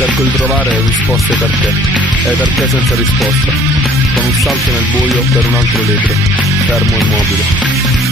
Cerco di trovare risposte perché, e perché senza risposta, con un salto nel buio per un altro libro, fermo immobile.